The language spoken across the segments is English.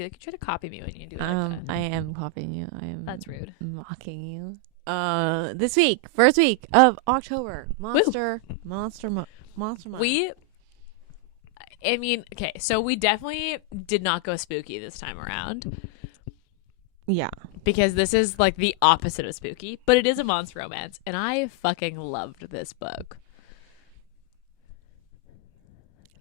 feel like you try to copy me when you do like that. I am copying you. That's rude. Mocking you. This week, first week of October, Monster Month. I mean, okay, so we definitely did not go spooky this time around. Yeah. Because this is like the opposite of spooky, but it is a monster romance, and I fucking loved this book.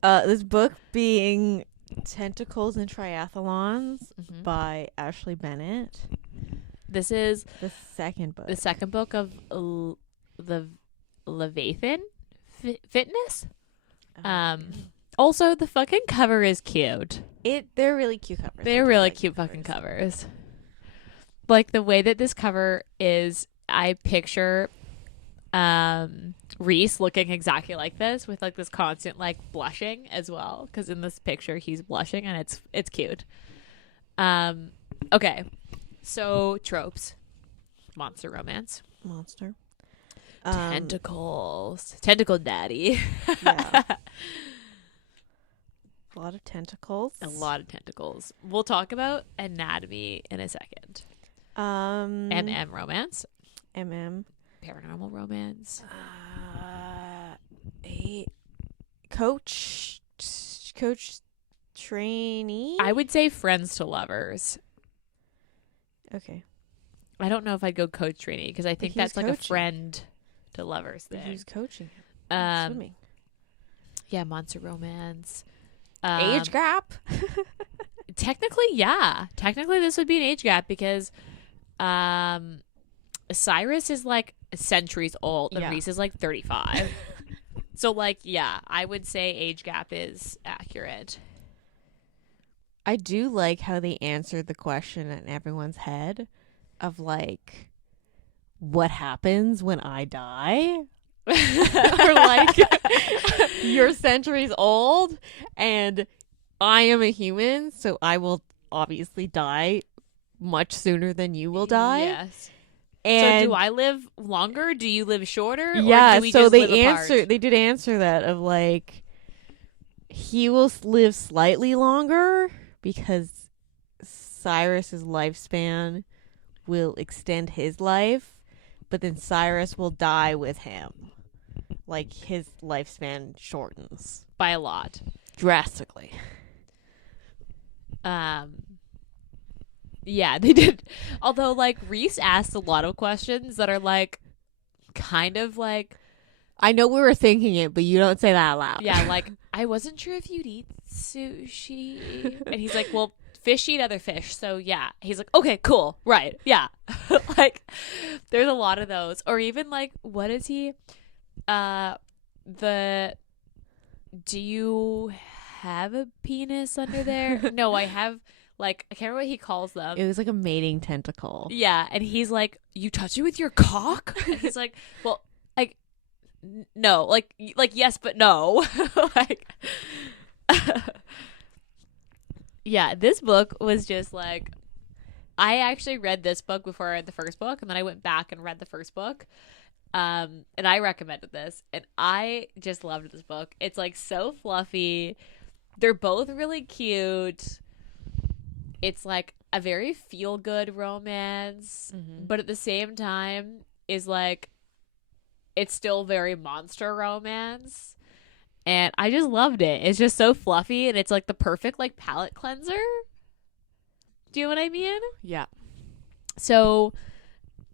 This book being Tentacles and Triathlons Mm-hmm. by Ashley Bennet. This is The second book. the second book of the Leviathan Fitness. Also, the fucking cover is cute. They're really cute covers. They're really cute fucking covers. Like the way that this cover is, I picture Reese looking exactly like this with like this constant like blushing as well, because in this picture he's blushing and it's cute. Okay, so tropes, monster romance, Monster. tentacles, tentacle daddy. Yeah. A lot of tentacles. A lot of tentacles. We'll talk about anatomy in a second. MM romance, MM. paranormal romance. A coach trainee. I would say friends to lovers. Okay. I don't know if I'd go coach trainee because I think that's like coaching. a friend to lovers thing. Who's coaching him? Swimming. Yeah, monster romance. Age gap. Technically, yeah. Technically, this would be an age gap because Cyrus is like centuries old and Yeah. Reese is like 35. So, like, yeah, I would say age gap is accurate. I do like how they answered the question in everyone's head of like, what happens when I die? Or like, you're centuries old and I am a human, so I will obviously die much sooner than you will die. Yes. And so do I live longer? Do you live shorter? Yeah, or do we so just they live apart? they did answer that of like, he will live slightly longer because Cyrus's lifespan will extend his life, but then Cyrus will die with him. Like, his lifespan shortens By a lot. drastically. Yeah, they did. Although, like, Reese asked a lot of questions that are, like, kind of, like... I know we were thinking it, but you don't say that out loud. Yeah, like, I wasn't sure if you'd eat sushi. And he's like, well, fish eat other fish, so yeah. He's like, okay, cool, right, yeah. Like, there's a lot of those. Or even, like, what is he? Do you have a penis under there? No, I have... Like, I can't remember what he calls them. It was like a mating tentacle. Yeah, and he's like, "You touch it with your cock?" And he's like, "Well, like, no, like yes, but no." Like, yeah, this book was just like, I actually read this book before I read the first book, and then I went back and read the first book, and I recommended this, and I just loved this book. It's like so fluffy. They're both really cute. It's like a very feel-good romance, but at the same time is like, it's still very monster romance. And I just loved it. It's just so fluffy, and it's like the perfect like palate cleanser. Do you know what I mean? Yeah. So,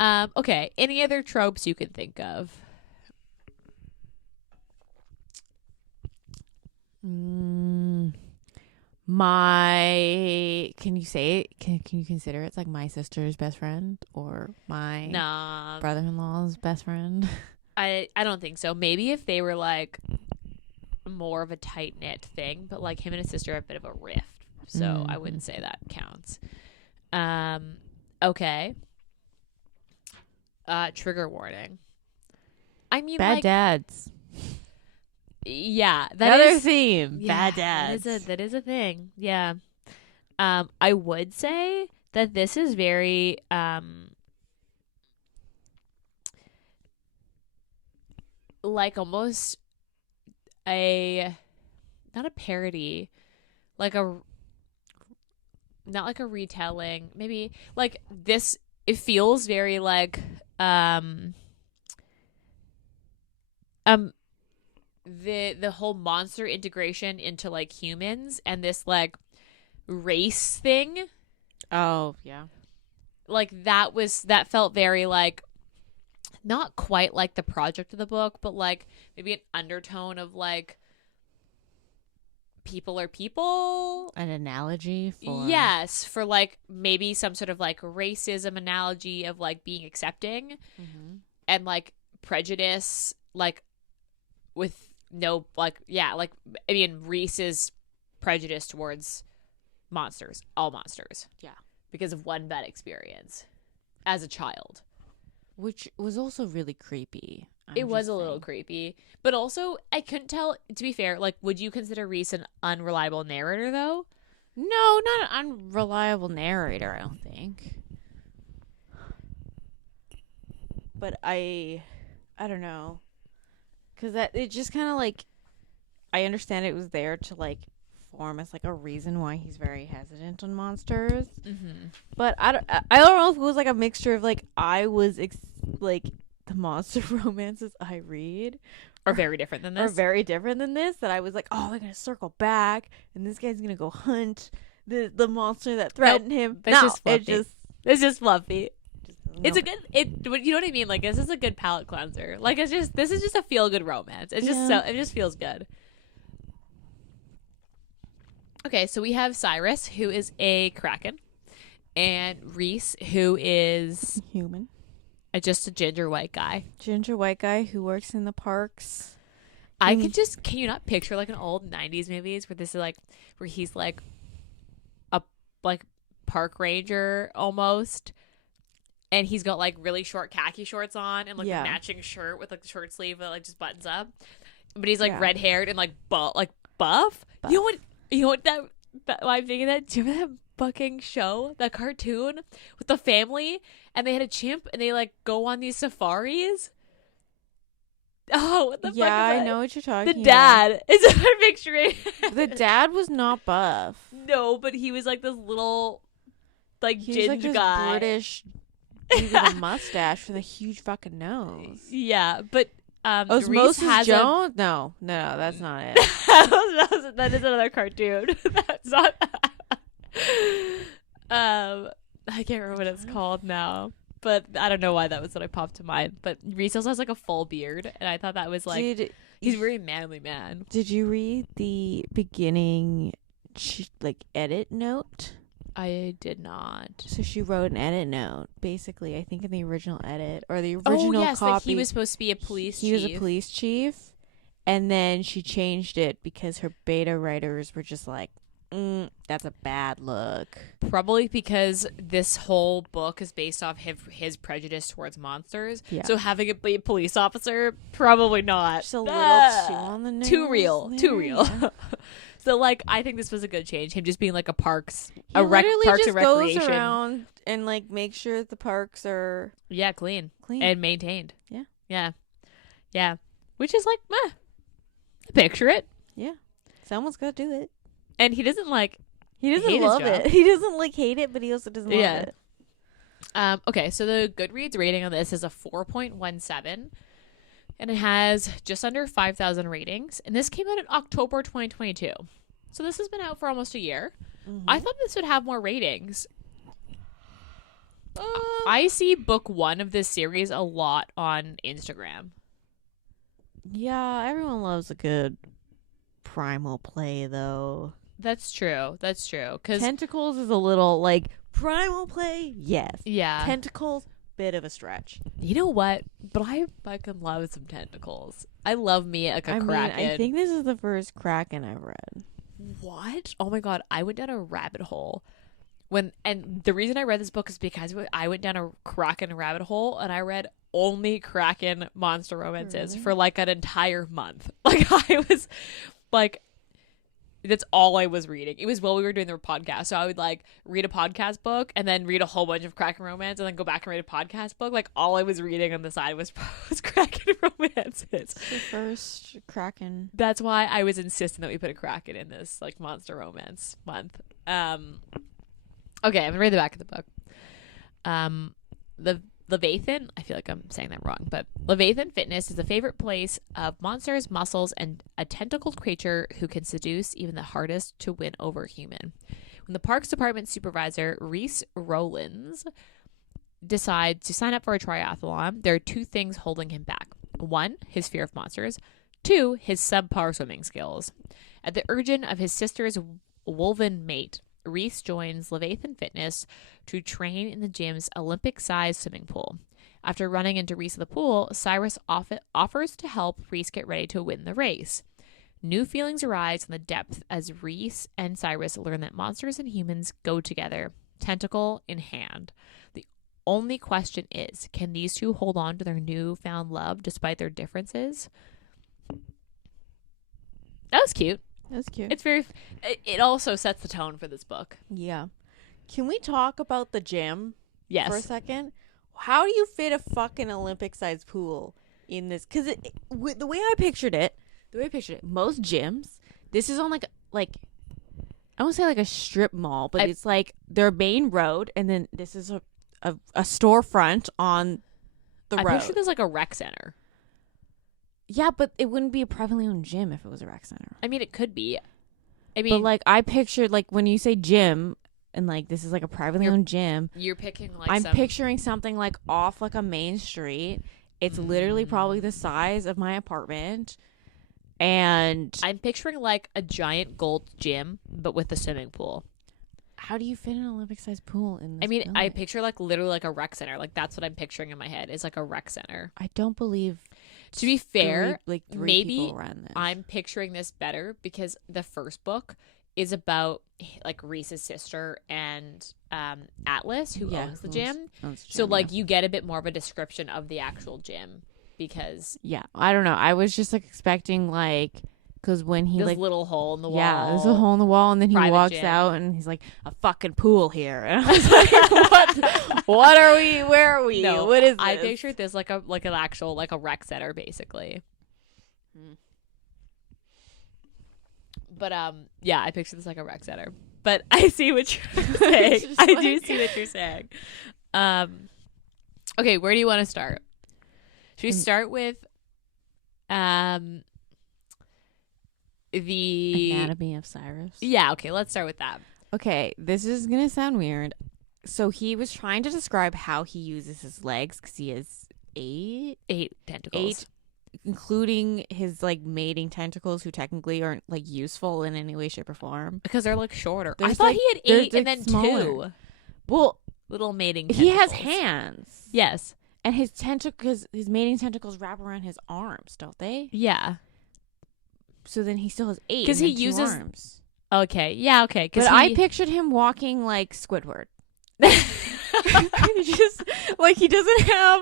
okay. Any other tropes you can think of? Can you say it? Can you consider it's like my sister's best friend or my brother-in-law's best friend? I don't think so. Maybe if they were like more of a tight knit thing, but like him and his sister have a bit of a rift, so I wouldn't say that counts. Okay. Trigger warning. I mean, Bad like, dads. Yeah, Another theme. Yeah, Bad dads. That is a thing. Yeah. I would say that this is very like almost not a parody, like a not like a retelling, maybe like this, it feels very like the whole monster integration into like humans and this like race thing. Oh, yeah. Like that felt very like not quite like the project of the book, but like maybe an undertone of like people are people. An analogy for Yes, for like maybe some sort of like racism analogy of like being accepting and like prejudice, like with no like like I mean Reese's prejudice towards monsters, all monsters. Yeah. Because of one bad experience as a child. Which was also really creepy. It was a little creepy. But also, I couldn't tell, to be fair, like, would you consider Reese an unreliable narrator, though? No, not an unreliable narrator, I don't think. But I don't know. Because it just kind of, like, I understand it was there to, like, form as, like, a reason why he's very hesitant on monsters. But I don't know if it was, like, a mixture of, like, I was, like, the monster romances I read are very different than this. That I was like, oh, they're gonna circle back and this guy's gonna go hunt the monster that threatened him. It's just fluffy. It's a good you know what I mean? Like, this is a good palate cleanser. Like, this is just a feel good romance. It's just it just feels good. Okay, so we have Cyrus, who is a Kraken, and Reese, who is human. Just a ginger white guy who works in the parks. Can you not picture like an old 90s movies where this is like where he's like a like park ranger almost, and he's got like really short khaki shorts on and like a matching shirt with like the short sleeve that like just buttons up, but he's like red haired and like buff. You know what that why I'm thinking that? Do you remember that fucking show, that cartoon with the family, and they had a chimp and they like go on these safaris? Oh, what the fuck is that? I know what you're talking about. The dad is what I'm picturing. The dad was not buff. No, but he was like this little like he was ginger like guy. British dude with a mustache with a huge fucking nose. Yeah, but Osmosis Jones? No, that's not it. That is another cartoon. That's not. I can't remember what it's called now, but I don't know why that was what I popped to mind. But Reese also has like a full beard, and I thought that was like he's a very manly man. Did you read the beginning like edit note? I did not. So she wrote an edit note, basically, I think in the original edit or the original yes, copy. that he was supposed to be a police chief. He was a police chief, and then she changed it because her beta writers were just like, that's a bad look. Probably because this whole book is based off his prejudice towards monsters. Yeah. So having it be a police officer, probably not. Just a little too on the nose. Too real. Yeah. So, like, I think this was a good change. Him just being like a parks and recreation. Goes around and like make sure that the parks are clean and maintained. Yeah. Which is like, picture it. Yeah, someone's got to do it. And he doesn't like. He doesn't love it. He doesn't like hate it, but he also doesn't love it. Okay, so the Goodreads rating on this is a 4.17. And it has just under 5,000 ratings. And this came out in October 2022. So this has been out for almost a year. I thought this would have more ratings. I see book 1 of this series a lot on Instagram. Yeah, everyone loves a good primal play, though. That's true. 'Cause Tentacles is a little, like, primal play? Yes. Yeah. Tentacles, bit of a stretch. You know what? But I fucking love some tentacles. I love me like a Kraken. I think this is the first Kraken I've read. What? Oh my god, I went down a rabbit hole. And the reason I read this book is because I went down a Kraken rabbit hole and I read only Kraken monster romances for like an entire month. Like, I was like, that's all I was reading. It was while we were doing the podcast. So I would like read a podcast book and then read a whole bunch of Kraken romance and then go back and read a podcast book. Like, all I was reading on the side was Kraken romances. It's the first Kraken. That's why I was insisting that we put a Kraken in this like monster romance month. Okay, I'm gonna read the back of the book. The Leviathan, I feel like I'm saying that wrong, but Leviathan Fitness is a favorite place of monsters, muscles, and a tentacled creature who can seduce even the hardest to win over human. When the Parks Department supervisor, Reese Rollins, decides to sign up for a triathlon, there are two things holding him back. One, his fear of monsters. Two, his subpar swimming skills. At the urging of his sister's wolven mate, Reese joins Leviathan Fitness to train in the gym's Olympic-sized swimming pool. After running into Reese at the pool, Cyrus offers to help Reese get ready to win the race. New feelings arise in the depth as Reese and Cyrus learn that monsters and humans go together, tentacle in hand. The only question is, can these two hold on to their newfound love despite their differences? That was cute. That's cute. It's very. It also sets the tone for this book. Yeah. Can we talk about the gym Yes. for a second? How do you fit a fucking Olympic-sized pool in this? Because the way I pictured it, most gyms, this is on like I won't say like a strip mall, but it's like their main road, and then this is a storefront on the road. I picture this like a rec center. Yeah, but it wouldn't be a privately owned gym if it was a rec center. I mean, it could be. I mean, but like I pictured, like when you say gym and like this is like a privately owned gym, you're picking like I'm picturing something like off like a main street. It's literally probably the size of my apartment, and I'm picturing like a giant gold gym, but with a swimming pool. How do you fit an Olympic-sized pool in this I mean, building? I picture like literally like a rec center. Like that's what I'm picturing in my head. Is like a rec center. I don't believe. To be fair, three maybe people run this. I'm picturing this better because the first book is about like Reese's sister and Atlas, who owns the gym. So like you get a bit more of a description of the actual gym because I don't know. I was just like expecting like because when he this like little hole in the wall. Yeah, there's a hole in the wall, and then he Private walks gym. out, and he's like, "A fucking pool here," and I was like, "What are we? Where are we? No, what is this?" I pictured this like an actual like a rec center basically. But yeah, I pictured this like a rec center. But I see what you're saying. I do see what you're saying. Okay, where do you want to start? Should we start with the Anatomy of Cyrus? Yeah, okay, let's start with that. Okay, this is gonna sound weird. So he was trying to describe how he uses his legs because he has eight tentacles. Including his like mating tentacles, who technically aren't like useful in any way, shape, or form Because they're like shorter. There's, I thought like- he had there's, 8 and like, then smaller. 2 Well, little mating he has tentacles. hands, Yes. and his mating tentacles wrap around his arms, don't they? Yeah. So then he still has 8 'Cause and he then 2 uses- arms. Okay. Yeah, okay. But I pictured him walking like Squidward. Just like he doesn't have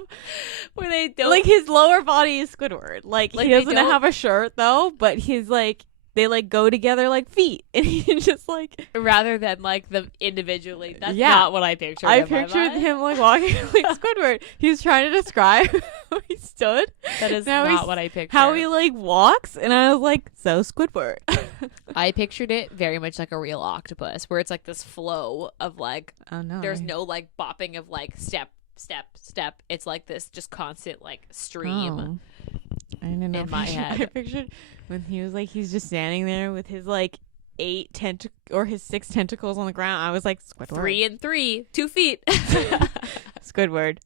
where they don't like his lower body is Squidward. Like Like, he they doesn't don't- have a shirt though, but his like they like go together like feet, and he just like rather than like them individually. That's Yeah. not what I pictured. I in my pictured mind. him like walking like Squidward. He was trying to describe how he stood. That is Now not he's- what I pictured. How he like walks, and I was like, so Squidward. I pictured it very much like a real octopus, where it's like this flow of like Oh no. there's no like bopping of like step, step, step. It's like this just constant like stream. Oh. I didn't know. in my head. I pictured when he was like he's just standing there with his like 6 tentacles on the ground. I was like Squidward. 3 and 3, 2 feet. Squidward.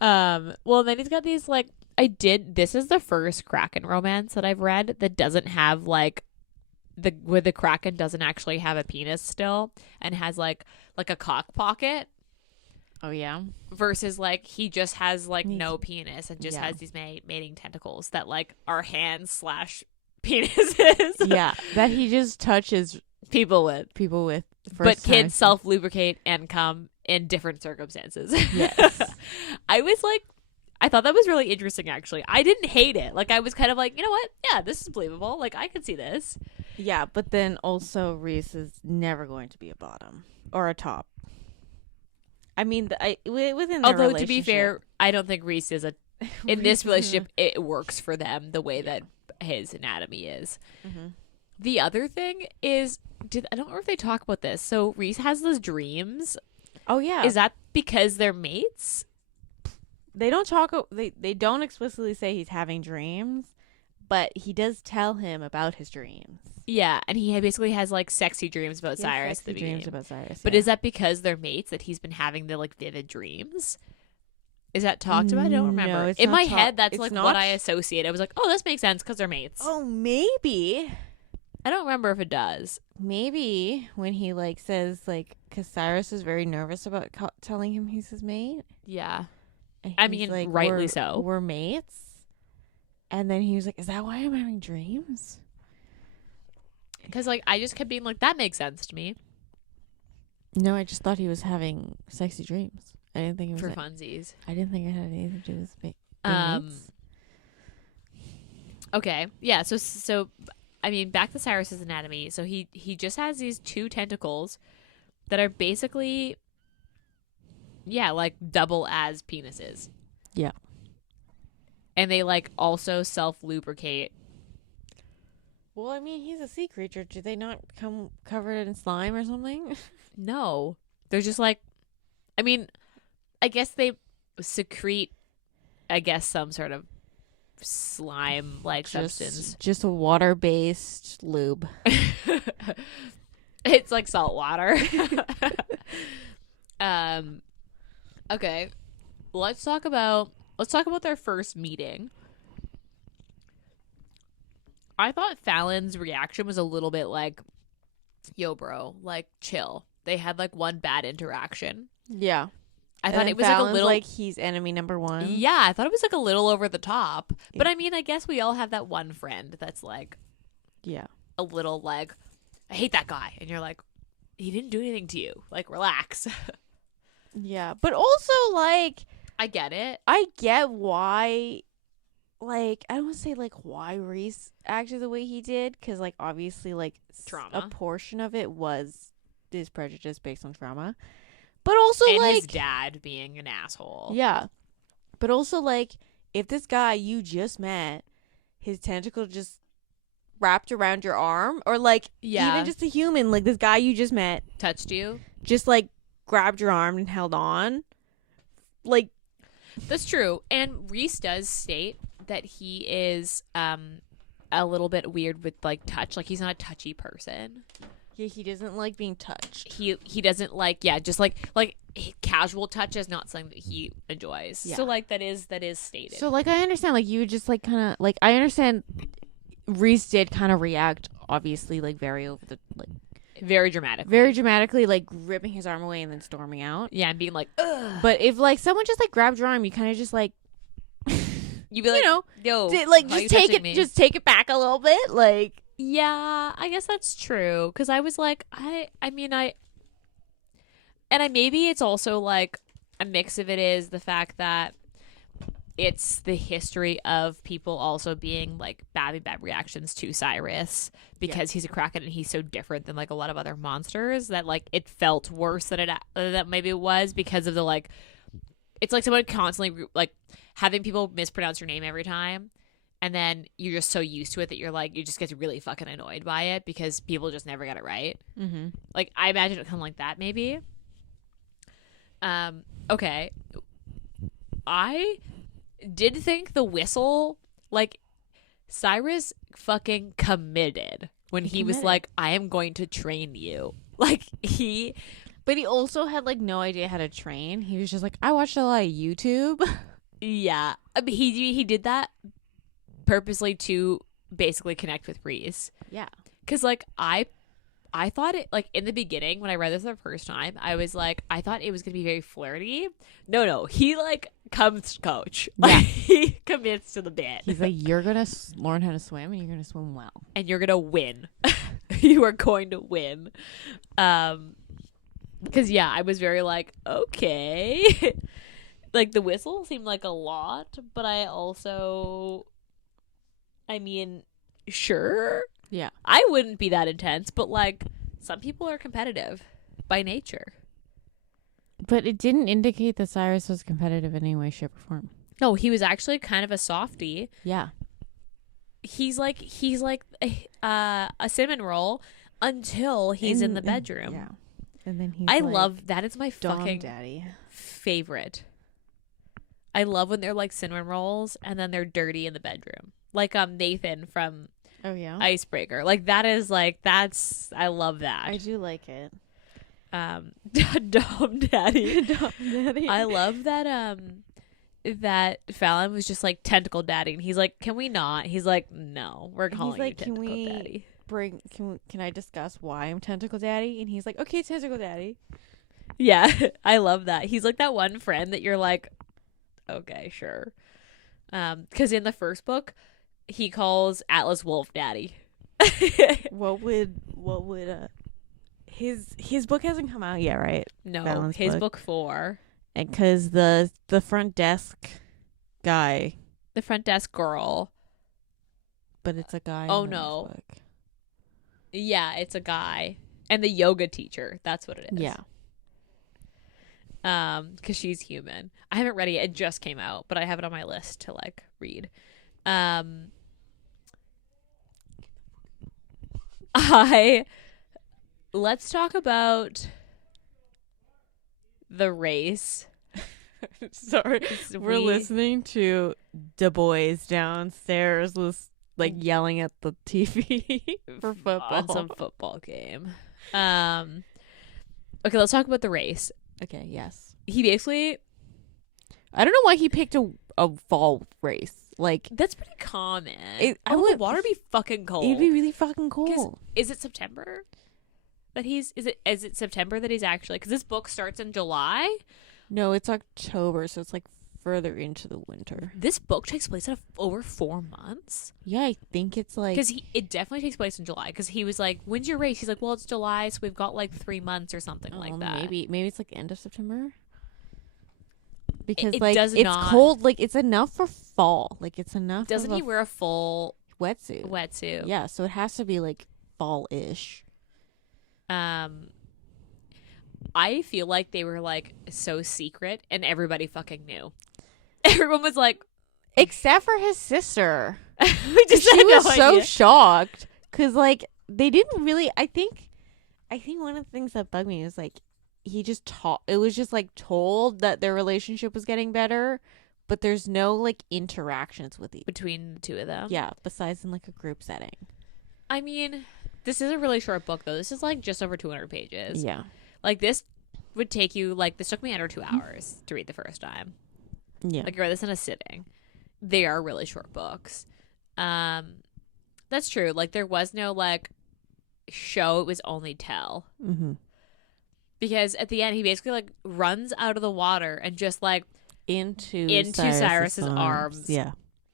Well, then he's got these like this is the first Kraken romance that I've read that doesn't have like where the Kraken doesn't actually have a penis still and has like a cock pocket Oh yeah. versus like he just has like He's- no penis and just yeah. has these mating tentacles that like are hands / penises. Yeah, that he just touches People with. people with. But kids self lubricate and come in different circumstances. Yes. I thought that was really interesting, actually. I didn't hate it. Like, I was kind of like, you know what? Yeah, this is believable. Like, I could see this. Yeah, but then also Reese is never going to be a bottom or a top. I mean, within the Although, to be relationship- fair, I don't think Reese is in this relationship, it works for them the way that his anatomy is. Mm-hmm. The other thing is, I don't know if they talk about this. So Reese has those dreams. Oh yeah. Is that because they're mates? They don't talk. They don't explicitly say he's having dreams, but he does tell him about his dreams. Yeah, and he basically has like sexy dreams about Cyrus at the beginning. Dreams about Cyrus. But is that because they're mates that he's been having the like vivid dreams? Is that talked about? I don't remember. No, in my head, that's like not what I associate. I was like, oh, this makes sense because they're mates. Oh, maybe. I don't remember if it does. Maybe when he like says like, because Cyrus is very nervous about telling him he's his mate. Yeah. And I he's mean, like, rightly so. We're mates. And then he was like, is that why I'm having dreams? Because like I just kept being like, that makes sense to me. No, I just thought he was having sexy dreams. I didn't think it was for funsies. I didn't think it had anything to do with mates. Okay. Yeah, so I mean, back to Cyrus's anatomy. So he just has these 2 tentacles that are basically like double as penises. Yeah. And they like also self-lubricate. Well, I mean, he's a sea creature. Do they not come covered in slime or something? No. They're just like, I mean, I guess they secrete, some sort of slime-like substance. Just a water-based lube. It's like salt water. Okay. Let's talk about their first meeting. I thought Fallon's reaction was a little bit like, yo, bro, like, chill. They had like one bad interaction. Yeah. I thought it was Fallon's like a little like he's enemy number 1. Yeah, I thought it was like a little over the top. Yeah. But I mean, I guess we all have that one friend that's like, yeah, a little like, I hate that guy, and you're like, he didn't do anything to you. Like, relax. Yeah, but also like, I get it. I get why. Like, I don't want to say like why Reese acted the way he did, because like obviously like trauma. A portion of it was his prejudice based on trauma. But also, and like, his dad being an asshole. Yeah. But also, like, if this guy you just met, his tentacle just wrapped around your arm, or, like, even just a human, like, this guy you just met. Touched you. Just, like, grabbed your arm and held on. Like. That's true. And Reese does state that he is a little bit weird with, like, touch. Like, he's not a touchy person. Yeah, he doesn't like being touched. He doesn't like, just like casual touch is not something that he enjoys. Yeah. So like that is stated. So like I understand, like you would just like kind of like, I understand Reese did kind of react obviously like very dramatically, like ripping his arm away and then storming out. Yeah, and being like, ugh. But if like someone just like grabbed your arm, you kind of just like you'd be like, yo, just take it back a little bit, like. Yeah, I guess that's true. Because I was like, maybe it's also like a mix of it is the fact that it's the history of people also being like bad reactions to Cyrus because he's a Kraken and he's so different than like a lot of other monsters that like it felt worse than that maybe it was because of the like, it's like someone constantly like having people mispronounce your name every time. And then you're just so used to it that you're like, you just get really fucking annoyed by it because people just never get it right. Mm-hmm. Like, I imagine it kind of like that, maybe. Okay. I did think the whistle, like, Cyrus fucking committed when he was like, I am going to train you. Like, But he also had, like, no idea how to train. He was just like, I watched a lot of YouTube. Yeah. I mean, he did that purposely to basically connect with Reese. Yeah. Because, like, I thought it, like, in the beginning, when I read this the first time, I was like, I thought it was going to be very flirty. No. He, like, comes to coach. Like, yeah. He commits to the bit. He's like, you're going to learn how to swim, and you're going to swim well. And you're going to win. You are going to win. Because, yeah, I was very like, okay. Like, the whistle seemed like a lot, but I also... I mean, sure. Yeah. I wouldn't be that intense, but like some people are competitive by nature. But it didn't indicate that Cyrus was competitive in any way, shape, or form. No, he was actually kind of a softie. Yeah. He's like a cinnamon roll until he's in the bedroom. Yeah. And then he's I like, love that. It's my Dom fucking Daddy. favorite. I love when they're like cinnamon rolls and then they're dirty in the bedroom. Like Nathan from Oh yeah. Icebreaker. Like that is like I love that. I do like it. Dom Daddy. Dom Daddy. I love that that Fallon was just like Tentacle Daddy and he's like, can we not? He's like, no, we're calling like, you Tentacle Daddy. Can I discuss why I'm Tentacle Daddy? And he's like, okay, Tentacle Daddy. Yeah, I love that. He's like that one friend that you're like, okay, sure. Because in the first book, he calls Atlas Wolf Daddy. What would his book hasn't come out yet, right? No, Fallon's his book 4. And because the front desk guy, The front desk girl. but it's a guy. Oh, in the next no. book. Yeah, it's a guy. And the yoga teacher. That's what it is. Yeah. Because she's human. I haven't read it yet. It just came out, but I have it on my list to like read. Let's talk about the race. Sorry, we're listening to Du Bois downstairs, like yelling at the TV for football. On some football game. Okay, let's talk about the race. Okay, yes. He basically, I don't know why he picked a fall race. Like, that's pretty common. I The would water be fucking cold. it'd be really fucking cold. Is it September that is it September that he's actually, because this book starts in July. No, it's October, so it's like further into the winter. This book takes place in over 4 months. Yeah, I think it's like, Because it definitely takes place in July. Because he was like, "When's your race?" He's like, "Well, it's July, so we've got like 3 months or something like that." maybe it's like end of September. Because It like does it's not- cold, like it's enough for fall. Like it's enough. Doesn't of he a wear a full wetsuit? wetsuit? Yeah, so it has to be like fall-ish. I feel like they were like so secret, and everybody fucking knew. Everyone was like, Except for his sister. we just She had no was so idea. shocked because like they didn't really. I think one of the things that bugged me was like he just taught. It was just like told that their relationship was getting better, but there's no like interactions with each. between the two of them. Yeah, besides in like a group setting. I mean, this is a really short book though. This is like just over 200 pages. Yeah. Like this would take you this took me under 2 hours to read the first time. Yeah. Like I read this in a sitting. They are really short books. That's true. Like there was no like show, it was only tell. Mm-hmm. Because at the end he basically like runs out of the water and just like Into Cyrus's arms. Yeah.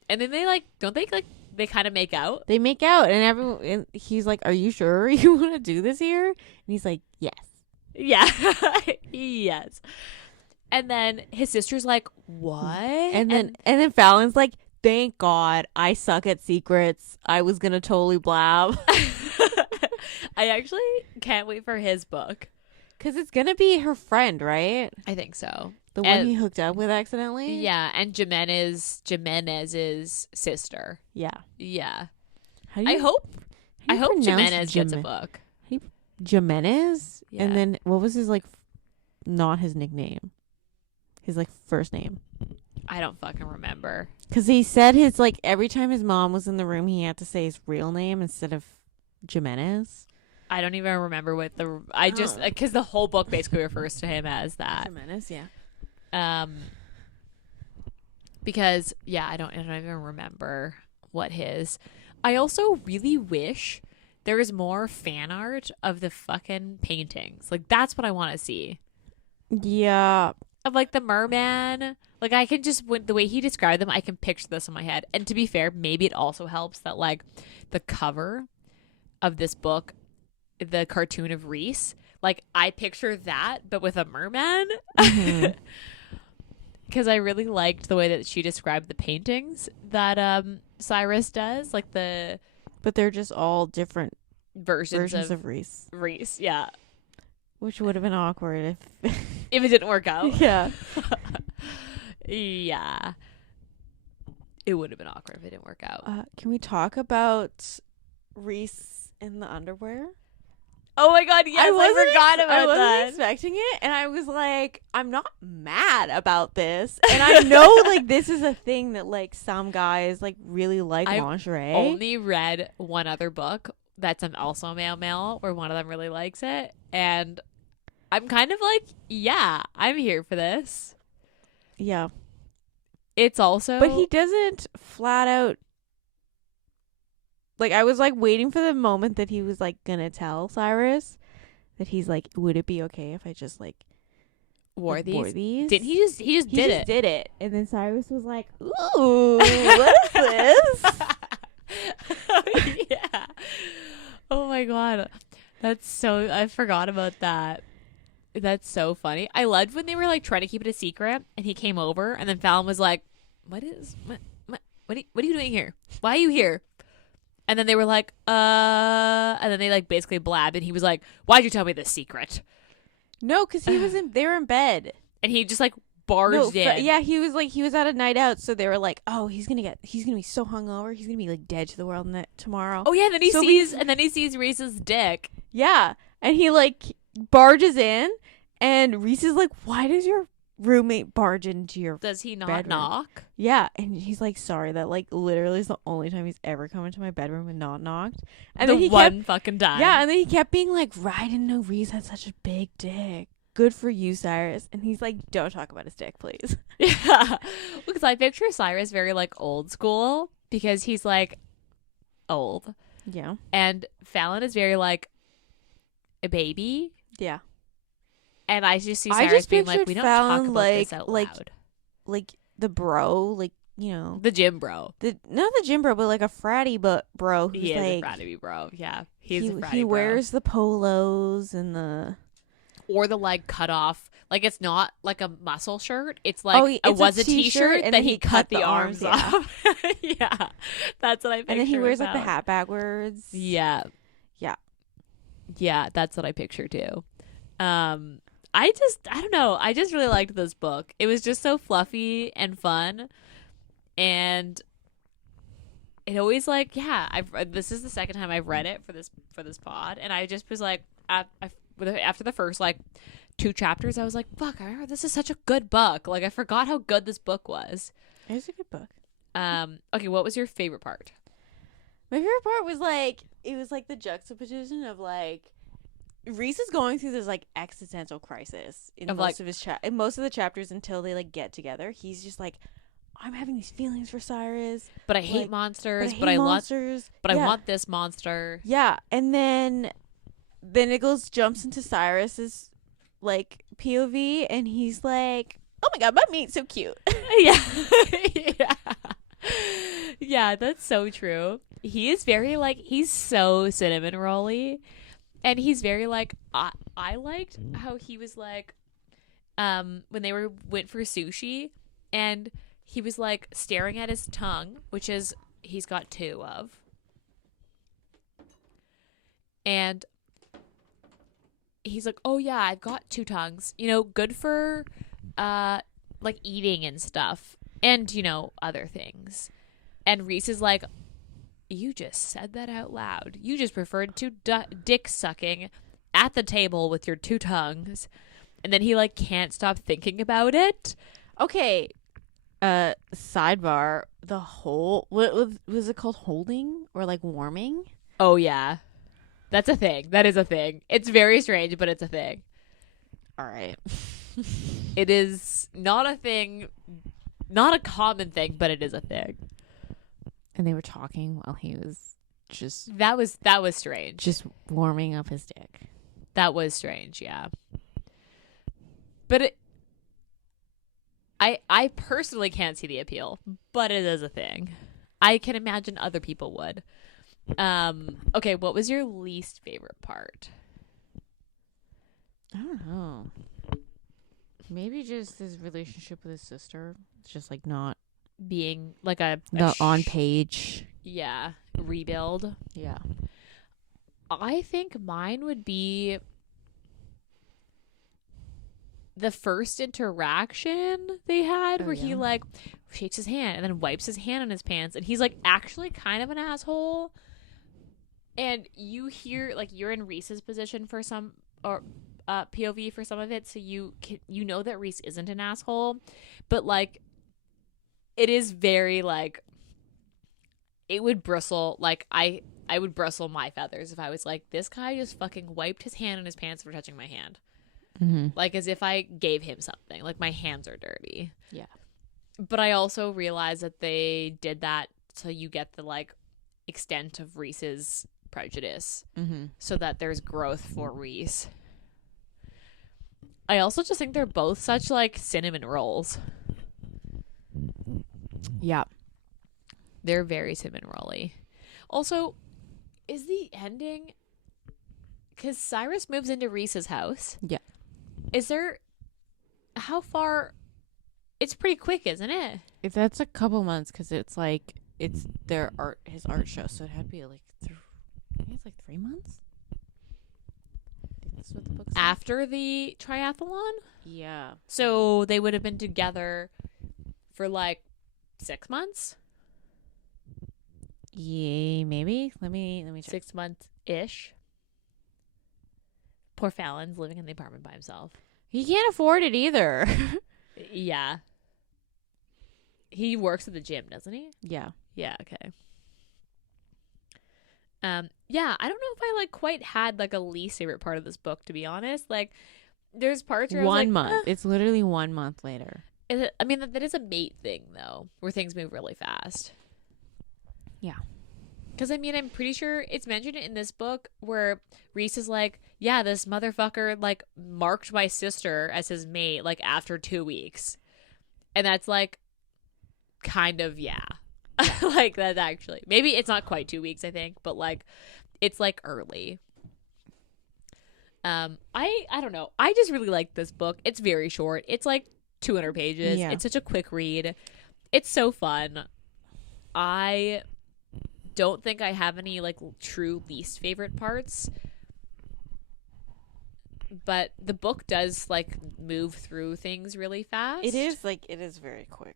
And then they like don't they like they kind of make out? They make out and he's like, "Are you sure you want to do this here?" And he's like, "Yes." Yeah. Yes. And then his sister's like, "What?" And then Fallon's like, "Thank God I suck at secrets. I was gonna totally blab." I actually can't wait for his book. Because it's gonna be her friend, right? I think so. The one he hooked up with accidentally. Yeah, and Jimenez's sister. Yeah. Yeah. How do I you, hope how do you pronounce Jimenez gets a book. Jimenez? Yeah. And then what was his like? Not his nickname. His like first name. I don't fucking remember. Because he said his like every time his mom was in the room, he had to say his real name instead of Jimenez. I don't even remember what I just because the whole book basically refers to him as that. Jimenez, yeah. Because I don't even remember what his. I also really wish there was more fan art of the fucking paintings. Like that's what I want to see. Yeah. Of like the merman. Like I can just the way he described them, I can picture this in my head. And to be fair, maybe it also helps that like the cover of this book, the cartoon of Reese, like I picture that but with a merman. Mm-hmm. Because I really liked the way that she described the paintings that Cyrus does, like the But they're just all different versions of Reese. Reese. Yeah, Which would have been awkward if if it didn't work out. Yeah. Yeah, it would have been awkward if it didn't work out. Can we talk about Reese in the underwear? Oh my god, yes, I forgot about I wasn't that. expecting it, and I was like, I'm not mad about this. And I know, like, this is a thing that, like, some guys, like, really like I've lingerie. only read one other book that's also male, where one of them really likes it. And I'm kind of like, yeah, I'm here for this. Yeah. It's also... But he doesn't flat out... Like, I was, like, waiting for the moment that he was, like, gonna tell Cyrus that he's like, would it be okay if I just, like, wore these? Did he just did it. And then Cyrus was like, ooh, what is this? Yeah. Oh my god. That's so... I forgot about that. That's so funny. I loved when they were, like, trying to keep it a secret, and he came over, and then Fallon was like, what are you doing here? Why are you here? And then they were like, and then they, like, basically blabbed, and he was like, why'd you tell me this secret? No, because they were in bed. And he just, like, barged in. Yeah, he was at a night out, so they were like, oh, he's gonna be so hungover, he's gonna be, like, dead to the world tomorrow. Oh, yeah, and then he sees Reese's dick. Yeah, and he, like, barges in, and Reese is like, why does your roommate barge into your Does he not bedroom? knock? Yeah, and he's like, sorry, that, like, literally is the only time he's ever come into my bedroom and not knocked. And then he kept, fucking time. yeah, and then he kept being like, I didn't know Reese had such a big dick. Good for you, Cyrus. And he's like, don't talk about his dick, please. Yeah. Because I picture Cyrus very, like, old school, because he's, like, old. Yeah. And Fallon is very, like, a baby. Yeah. And I just see Cyrus being like, we don't Fallon, talk about like, this out like, loud. Like the bro, like, you know, The gym bro. not the gym bro, but like a fratty bro who's He is like, a fratty bro. Yeah. He's a fratty he bro. wears the polos and the, or the, like, cut off, like, it's not like a muscle shirt. It's like it was a t-shirt and that then he cut the arms yeah. off. Yeah. That's what I picture. And then he wears like about. the hat backwards. Yeah. Yeah. Yeah, that's what I picture too. I don't know. I just really liked this book. It was just so fluffy and fun. And it always, like, yeah, this is the second time I've read it for this pod, and I just was like, after the first, like, 2 chapters, I was like, fuck, I remember this is such a good book. Like, I forgot how good this book was. It was a good book. Okay, what was your favorite part? My favorite part was, like, it was like the juxtaposition of, like, Reese is going through this, like, existential crisis in most of the chapters until they, like, get together. He's just like, I'm having these feelings for Cyrus, but I hate monsters. I want this monster. Yeah, and then Nichols jumps into Cyrus's, like, POV, and he's like, oh my god, my meat's so cute. Yeah. Yeah. Yeah, that's so true. He is very, like, he's so cinnamon rolly. And he's very, like, I liked how he was, like, when they went for sushi, and he was, like, staring at his tongue, which is, he's got 2 of. And he's like, oh yeah, I've got 2 tongues. You know, good for, like, eating and stuff. And, you know, other things. And Reese is like, you just said that out loud. You just referred to dick sucking at the table with your 2 tongues. And then he, like, can't stop thinking about it. Okay. Sidebar. The whole, what was it called? Holding or, like, warming? Oh, yeah. That's a thing. That is a thing. It's very strange, but it's a thing. All right. It is not a thing, not a common thing, but it is a thing. And they were talking while he was just... That was strange. Just warming up his dick. That was strange, yeah. But I personally can't see the appeal, but it is a thing. I can imagine other people would. Okay, what was your least favorite part? I don't know. Maybe just his relationship with his sister. It's just, like, not being like on page. Yeah, rebuild. Yeah. I think mine would be the first interaction they had, where he, like, shakes his hand and then wipes his hand on his pants, and he's, like, actually kind of an asshole, And you hear, like, you're in Reese's position for some, or POV for some of it, so you know that Reese isn't an asshole, but like it is very like it would bristle. Like I would bristle my feathers if I was like, this guy just fucking wiped his hand in his pants for touching my hand, like as if I gave him something. Like my hands are dirty. Yeah. But I also realized that they did that so you get the like extent of Reese's prejudice, so that there's growth for Reese. I also just think they're both such like cinnamon rolls. Yeah. They're very cinnamon rolly. Also, is the ending because Cyrus moves into Reese's house? Yeah. Is there how far? It's pretty quick, isn't it? If that's a couple months, because it's like it's their art, his art show, so it had to be like I think it's like 3 months. I think that's what the book says. After the triathlon? Yeah. So they would have been together for like 6 months? Yeah, maybe. Let me check. 6 months ish. Poor Fallon's living in the apartment by himself. He can't afford it either. Yeah. He works at the gym, doesn't he? Yeah. Yeah, okay. Yeah, I don't know if I like quite had like a least favorite part of this book, to be honest. Like there's parts where I was 1 like, month. It's literally 1 month later. I mean, that is a mate thing though, where things move really fast. Yeah. Because, I mean, I'm pretty sure it's mentioned in this book where Reese is like, yeah, this motherfucker, like, marked my sister as his mate, like, after 2 weeks. And that's, like, kind of, yeah. Like, that's actually. Maybe it's not quite 2 weeks, I think. But, like, it's, like, early. I don't know. I just really like this book. It's very short. It's, like, 200 pages. Yeah. It's such a quick read. It's so fun. I don't think I have any like true least favorite parts, but the book does like move through things really fast. It is very quick.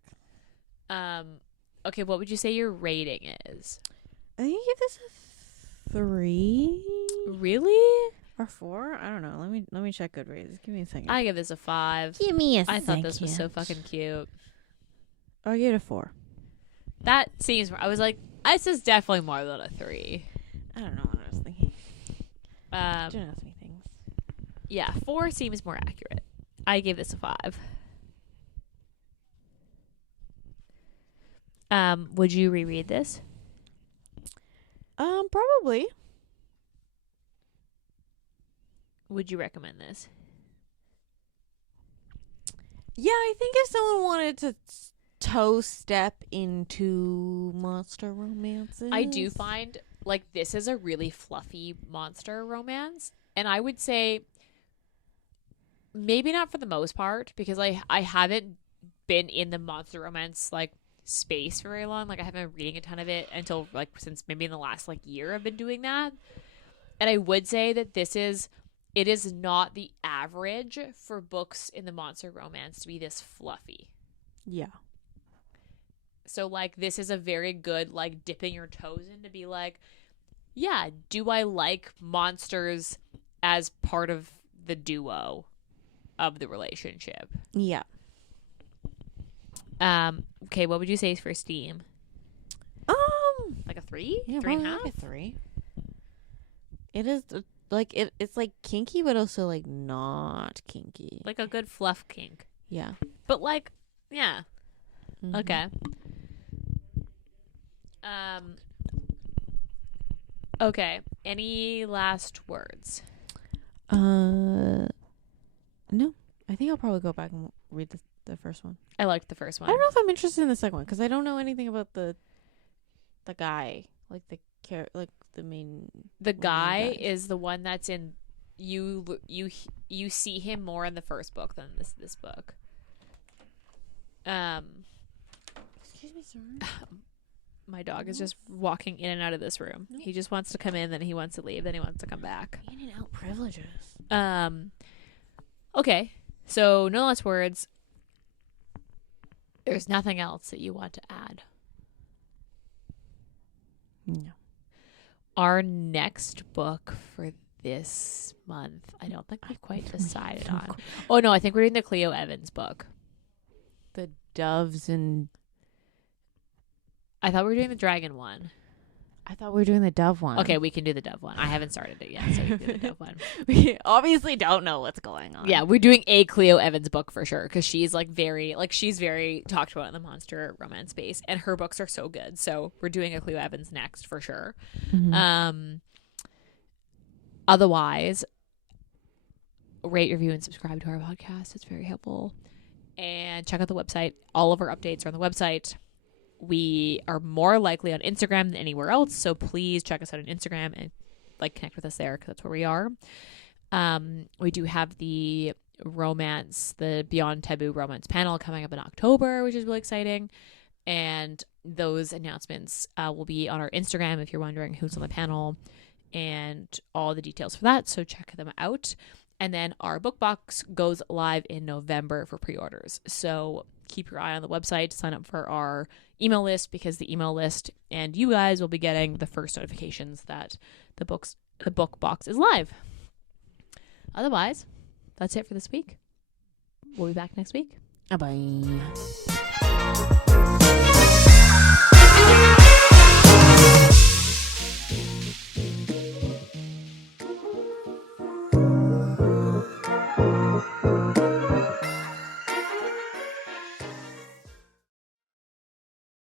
Okay, what would you say your rating is? I think I give this a 3. Really? Or 4? I don't know. Let me check Goodreads. Give me a second. I give this a 5. Give me a second. I thought this was so fucking cute. I'll give it a 4. That seems. I was like, this is definitely more than a 3. I don't know what I was thinking. Don't ask me things. Yeah, 4 seems more accurate. I gave this a 5. Would you reread this? Probably. Would you recommend this? Yeah, I think if someone wanted to toe step into monster romances, I do find like this is a really fluffy monster romance, and I would say maybe not for the most part, because I haven't been in the monster romance like space for very long. Like I haven't been reading a ton of it until like since maybe in the last like year I've been doing that. And I would say that it is not the average for books in the monster romance to be this fluffy. Yeah. So, like, this is a very good, like, dipping your toes in to be like, yeah, do I like monsters as part of the duo of the relationship? Yeah. Okay, what would you say is for Steam? Like a 3? Yeah, 3.5? like a 3. It is, like, it's, like, kinky, but also, like, not kinky. Like a good fluff kink. Yeah. But, like, yeah. Mm-hmm. Okay. Okay. Any last words? No. I think I'll probably go back and read the first one. I liked the first one. I don't know if I'm interested in the second one because I don't know anything about the guy, like the main. The guy is the one that's in. You see him more in the first book than this book. Excuse me, sir. My dog is just walking in and out of this room. He just wants to come in, then he wants to leave, then he wants to come back. In and out privileges. Okay. So no last words. There's nothing else that you want to add. No. our next book for this month, I don't think we've quite decided on. Oh, no, I think we're doing the Cleo Evans book. The doves and... I thought we were doing the dragon one. I thought we were doing the dove one. Okay, we can do the dove one. I haven't started it yet, so we can do the dove one. We obviously don't know what's going on. Yeah, we're doing a Cleo Evans book for sure because she's like she's very talked about in the monster romance space, and her books are so good. So we're doing a Cleo Evans next for sure. Mm-hmm. Otherwise, rate, review, and subscribe to our podcast. It's very helpful. And check out the website. All of our updates are on the website. We are more likely on Instagram than anywhere else, so please check us out on Instagram and like connect with us there because that's where we are. We do have the Beyond Taboo romance panel coming up in October, which is really exciting. And those announcements will be on our Instagram if you're wondering who's on the panel and all the details for that. So check them out. And then our book box goes live in November for pre-orders. So keep your eye on the website to sign up for our email list because the email list and you guys will be getting the first notifications that the book box is live. Otherwise, that's it for this week. We'll be back next week. Bye.